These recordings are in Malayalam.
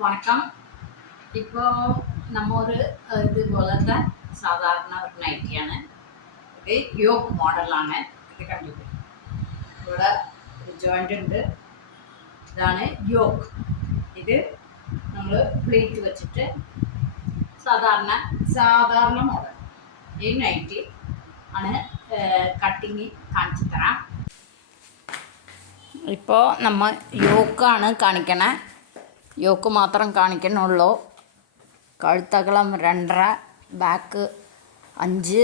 வணக்கம். இப்போ நம்ம ஒரு இது போலത്തെ സാധാരണ ഒരു നൈറ്റിയാണ്. ഇത് യോക്ക് മോഡലാണ്. ഇത് കണ്ടിട്ട് ഇവിടെ ഒരു ജോയിൻ്റ് ഉണ്ട്. ഇതാണ് യോക്ക്. ഇത് നമ്മൾ പ്ലേറ്റ് വെച്ചിട്ട് സാധാരണ മോഡൽ ഈ നൈറ്റി ആണ് കട്ടിങ് കാണിച്ചു തരാം. ഇപ്പോൾ നമ്മൾ യോക്കാണ് കാണിക്കണേ. യോക്ക് മാത്രം കാണിക്കണുള്ളൂ. കഴുത്തകളം 2.5, ബാക്ക് 5,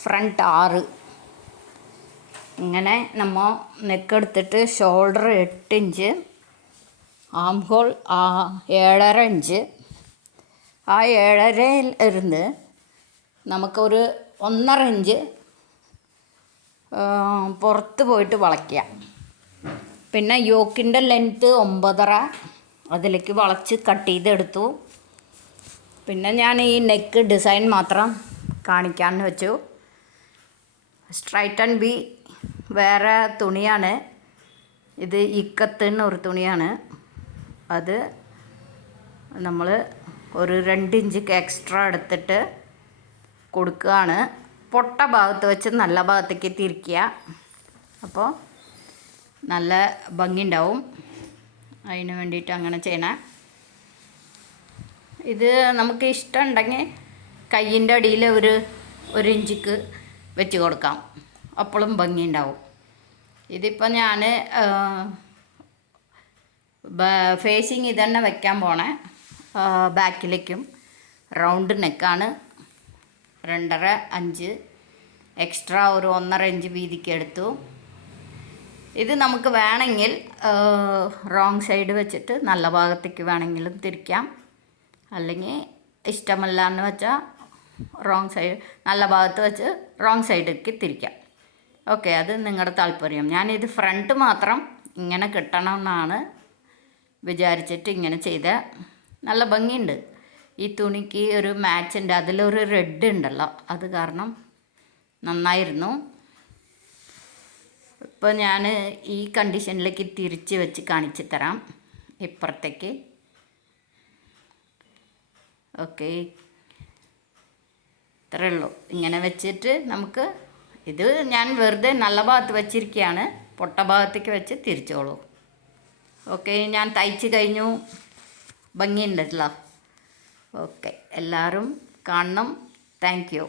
ഫ്രണ്ട് 6. ഇങ്ങനെ നമ്മൾ നെക്കെടുത്തിട്ട് shoulder 8 inch, arm hole 7.5 inch. ആ 7.5-ൽ ഇരുന്ന് നമുക്കൊരു 1.5 ഇഞ്ച് പുറത്ത് പോയിട്ട് വളയ്ക്കുക. പിന്നെ യോക്കിൻ്റെ ലെങ്ത്ത് 9.5, അതിലേക്ക് വളച്ച് കട്ട് ചെയ്തെടുത്തു. പിന്നെ ഞാൻ ഈ നെക്ക് ഡിസൈൻ മാത്രം കാണിക്കാമെന്ന് വെച്ചു. സ്ട്രൈറ്റ് ആൻഡ് ബി വേറെ തുണിയാണ്. ഇത് ഇക്കത്ത് എന്നൊരു തുണിയാണ്. അത് നമ്മൾ ഒരു 2 ഇഞ്ച് എക്സ്ട്രാ എടുത്തിട്ട് കൊടുക്കുകയാണ്. പൊട്ട ഭാഗത്ത് വെച്ച് നല്ല ഭാഗത്തേക്ക് തിരിക്കുക. അപ്പോൾ നല്ല ഭംഗിയുണ്ടാവും. അതിന് വേണ്ടിയിട്ട് അങ്ങനെ ചെയ്യണേ. ഇത് നമുക്ക് ഇഷ്ടമുണ്ടെങ്കിൽ കയ്യിൻ്റെ അടിയിൽ ഒരു ഇഞ്ചിക്ക് വെച്ച് കൊടുക്കാം. അപ്പോഴും ഭംഗിയുണ്ടാവും. ഇതിപ്പോൾ ഞാൻ ഫേസിങ് ഇതന്നെ വയ്ക്കാൻ പോണേ. ബാക്കിലേക്കും റൗണ്ട് നെക്കാണ്. 2.5, 5 എക്സ്ട്രാ ഒരു 1.5 ഇഞ്ച് വീതിക്ക് എടുത്തു. ഇത് നമുക്ക് വേണമെങ്കിൽ റോങ് സൈഡ് വെച്ചിട്ട് നല്ല ഭാഗത്തേക്ക് വേണമെങ്കിലും തിരിക്കാം. അല്ലെങ്കിൽ ഇഷ്ടമല്ല എന്ന് വെച്ചാൽ റോങ് സൈഡ് നല്ല ഭാഗത്ത് വെച്ച് റോങ് സൈഡിലേക്ക് തിരിക്കാം. ഓക്കെ, അത് നിങ്ങളുടെ താല്പര്യം. ഞാനിത് ഫ്രണ്ട് മാത്രം ഇങ്ങനെ കിട്ടണമെന്നാണ് വിചാരിച്ചിട്ട് ഇങ്ങനെ ചെയ്ത. നല്ല ഭംഗിയുണ്ട്. ഈ തുണിക്ക് ഒരു മാച്ച് ഉണ്ട്. അതിലൊരു റെഡ് ഉണ്ടല്ലോ, അത് കാരണം നന്നായിരുന്നു. ഇപ്പോൾ ഞാൻ ഈ കണ്ടീഷനിലേക്ക് തിരിച്ച് വെച്ച് കാണിച്ചു തരാം ഇപ്പുറത്തേക്ക്. ഓക്കെ, ഇത്രയേ ഉള്ളൂ. ഇങ്ങനെ വെച്ചിട്ട് നമുക്ക് ഇത് ഞാൻ വെറുതെ നല്ല ഭാഗത്ത് വെച്ചിരിക്കുകയാണ്. പൊട്ട ഭാഗത്തേക്ക് വെച്ച് തിരിച്ചോളൂ. ഓക്കെ, ഞാൻ തയ്ച്ച് കഴിഞ്ഞു. ഭംഗിയുണ്ടല്ലോ. ഓക്കെ, എല്ലാവരും കാണണം. Thank you.